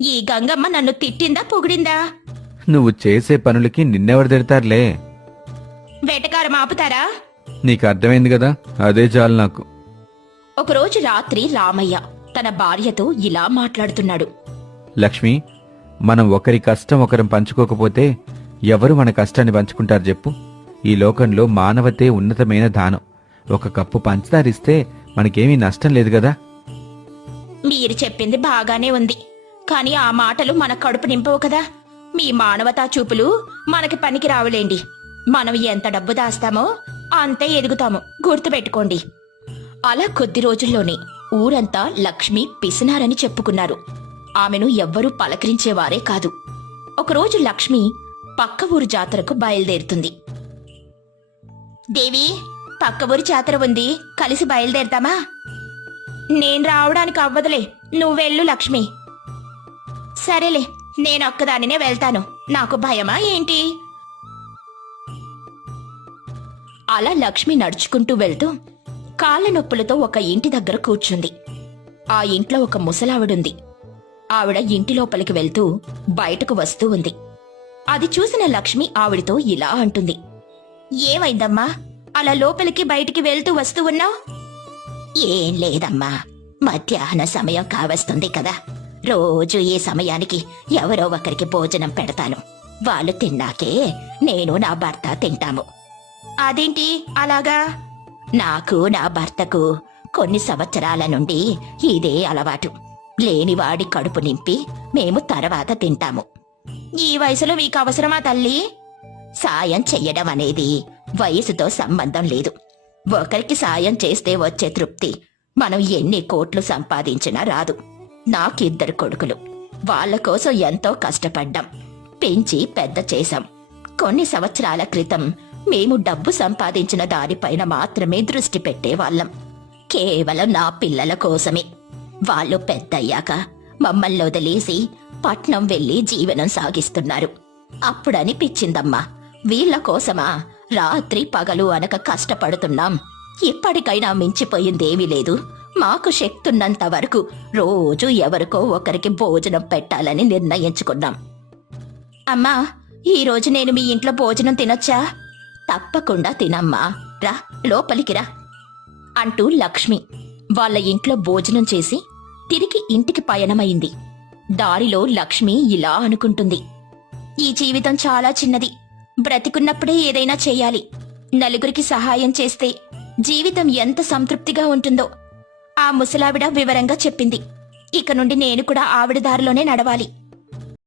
ఈ గంగమ్మ నన్ను తిట్టిందా పొగిడిందా? నువ్వు చేసే పనులకి నిన్నెవరు తిడతారులే. వేటకారం ఆపుతారా? నీకు అర్థమైంది కదా, అదే చాలు నాకు. ఒకరోజు రాత్రి రామయ్య తన భార్యతో ఇలా మాట్లాడుతున్నాడు. లక్ష్మి, మనం ఒకరి కష్టం ఒకరం పంచుకోకపోతే ఎవరు మన కష్టాన్ని పంచుకుంటారు చెప్పు? ఈ లోకంలో మానవతే ఉన్నతమైన దానం. ఒక కప్పు పంచదారిస్తే మనకేమీ నష్టం లేదు కదా. మీరు చెప్పింది బాగానే ఉంది, కాని ఆ మాటలు మన కడుపు నింపవు కదా. మీ మానవతా చూపులు మనకి పనికి రావులేండి. మనం ఎంత డబ్బు దాస్తామో అంతే ఎదుగుతాము, గుర్తుపెట్టుకోండి. అలా కొద్ది రోజుల్లోనే ఊరంతా లక్ష్మి పిసినారని చెప్పుకున్నారు. ఆమెను ఎవ్వరూ పలకరించేవారే కాదు. ఒకరోజు లక్ష్మి పక్క ఊరు జాతరకు బయలుదేరుతుంది. దేవి, పక్క ఊరి జాతర ఉంది, కలిసి బయలుదేరతామా? నేను రావడానికి అవ్వదులే, నువ్వెళ్ళు లక్ష్మి. సరేలే, నేనొక్కదానినే వెళ్తాను, నాకు భయమా ఏంటి? అలా లక్ష్మి నడుచుకుంటూ వెళ్తూ కాళ్ళ నొప్పులతో ఒక ఇంటి దగ్గర కూర్చుంది. ఆ ఇంట్లో ఒక ముసలావిడుంది. ఆవిడ ఇంటి లోపలికి వెళ్తూ బయటకు వస్తూ ఉంది. అది చూసిన లక్ష్మి ఆవిడితో ఇలా అంటుంది. ఏమైందమ్మా, అలా లోపలికి బయటికి వెళ్తూ వస్తూ ఉన్నావు? ఏం లేదమ్మా, మధ్యాహ్న సమయం కావస్తుంది కదా, రోజు ఈ సమయానికి ఎవరో ఒకరికి భోజనం పెడతాను. వాళ్ళు తిన్నాకే నేను నా భర్త తింటాము. అదేంటి అలాగా? నాకు నా భర్తకు కొన్ని సంవత్సరాల నుండి ఇదే అలవాటు. లేనివాడి కడుపు నింపి మేము తర్వాత తింటాము. ఈ వయసులో మీకు అవసరమా తల్లి? సాయం చెయ్యడం అనేది వయసుతో సంబంధం లేదు. ఒకరికి సాయం చేస్తే వచ్చే తృప్తి మనం ఎన్ని కోట్లు సంపాదించినా రాదు. నాకిద్దరు కొడుకులు, వాళ్ళ కోసం ఎంతో కష్టపడ్డాం, పెంచి పెద్ద చేశాం. కొన్ని సంవత్సరాల క్రితం మేము డబ్బు సంపాదించిన దానిపైన మాత్రమే దృష్టి పెట్టేవాళ్ళం, కేవలం నా పిల్లల కోసమే. వాళ్ళు పెద్దయ్యాక మమ్మల్ని వదిలేసి పట్నం వెళ్లి జీవనం సాగిస్తున్నారు. అప్పుడనిపించిందమ్మా, వీళ్ల కోసమా రాత్రి పగలు అనక కష్టపడుతున్నాం. ఇప్పటికైనా మించిపోయిందేమీ లేదు. మాకు శక్తున్నంత వరకు రోజు ఎవరికో ఒకరికి భోజనం పెట్టాలని నిర్ణయించుకున్నాం. అమ్మా, ఈరోజు నేను మీ ఇంట్లో భోజనం తినొచ్చా? తప్పకుండా తినమ్మా, రా లోపలికి రా అంటూ లక్ష్మి వాళ్ళ ఇంట్లో భోజనం చేసి తిరిగి ఇంటికి పయనమైంది. దారిలో లక్ష్మి ఇలా అనుకుంటుంది. ఈ జీవితం చాలా చిన్నది, బ్రతికున్నప్పుడే ఏదైనా చెయ్యాలి. నలుగురికి సహాయం చేస్తే జీవితం ఎంత సంతృప్తిగా ఉంటుందో. ఆ ముసలావిడ వివరంగా చెప్పింది. ఇక నుండి నేను కూడా ఆవిడ దారిలోనే నడవాలి.